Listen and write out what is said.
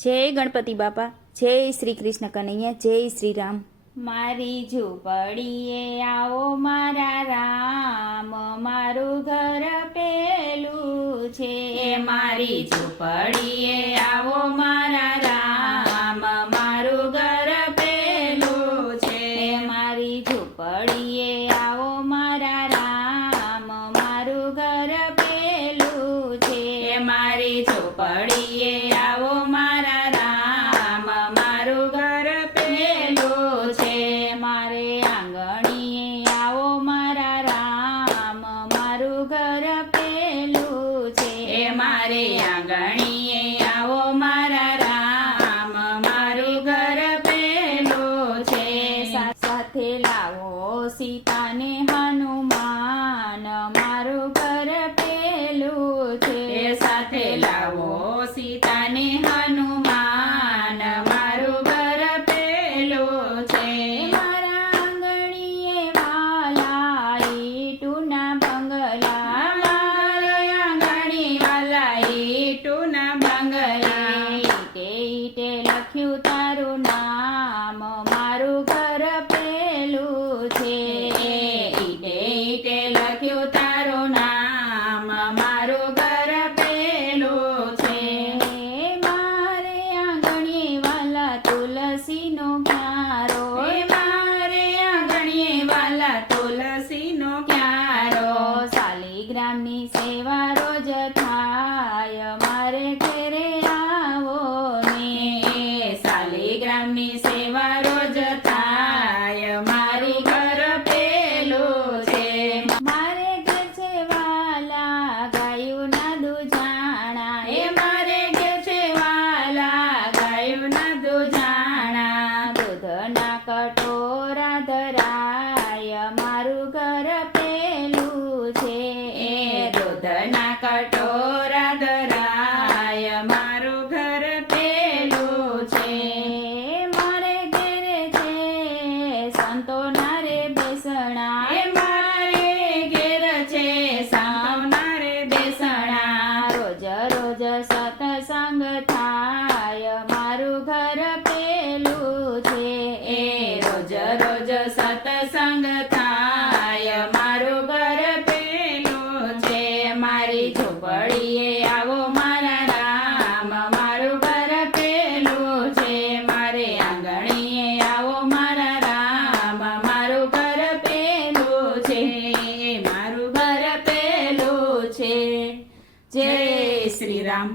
જય ગણપતિ બાપા, જય શ્રી કૃષ્ણ કનૈયા, જય શ્રી રામ। મારી ઝૂંપડીએ આવો મારા રામ, મારું ઘર પેલું છે। મારી ઝૂંપડીએ આવો મારા રામ, મારું ઘર પેલું છે। મારી ઝૂંપડીએ આવો મારા રામ, મારું ઘર પેલું છે। મારી ઝૂંપડીએ આવો મારા રામ, મારું ઘર પેલું છે। મારે આંગણીએ આવો મારા રામ, મારું ઘર પેલું છે। મારે આંગણીએ આવો મારા રામ, મારું ઘર પેલું છે। સાથે લાવો સીતાને હનુમાન, મારું ઘર પેલું છે। સાથે લાવો સીતાને હનુમાન, મારું ઘર પેલું છે। મારા આંગણીએ વાલા ઈટુના બંગલા, મારા આંગણી વાલા ઈટુના બંગલા। ઈટે ઈટે લખ્યું તારું નામ, મારું ઘર પેલું છે। ઈટે ઈટે લખ્યું તારું નામ, મારું ઘર પેલું છે। મારે આંગણીએ વાલા તુલસીનો ક્યારો, મારે આંગણીએ વાલા તુલસીનો ક્યારો। શાલિગ્રામની સેવા રોજ થાય, મારે ઘરે આવો ને। શાલિગ્રામની સેવા રોજ થાય, મારું ઘર પેલું છે। મારે ઘેર છે વાલા ગાયુંના દૂધાણા, મારે ઘેર છે વાલા ગાયુંના દૂધાણા। દૂધના કટોરા ધરાય, મારું ઘર પેલું છે। દૂધના કટોરા ધરાય, મારું ઘર પેલું છે। મારે ઘેરે છે સંતોના રે બેસણા, મારે ઘેર છે સંતોના રે બેસણા। રોજ રોજ સત્સંગ થાય, મારું ઘર પેલું છે। રોજ રોજ સત્સંગ થાય, મારું ઘર પેલું છે। મારી ઝૂંપડીએ આવો મારા રામ, મારું ઘર પેલું છે। મારે આંગણીએ આવો મારા રામ, મારું ઘર પેલું છે। મારું ઘર પેલું છે। જય શ્રી રામ।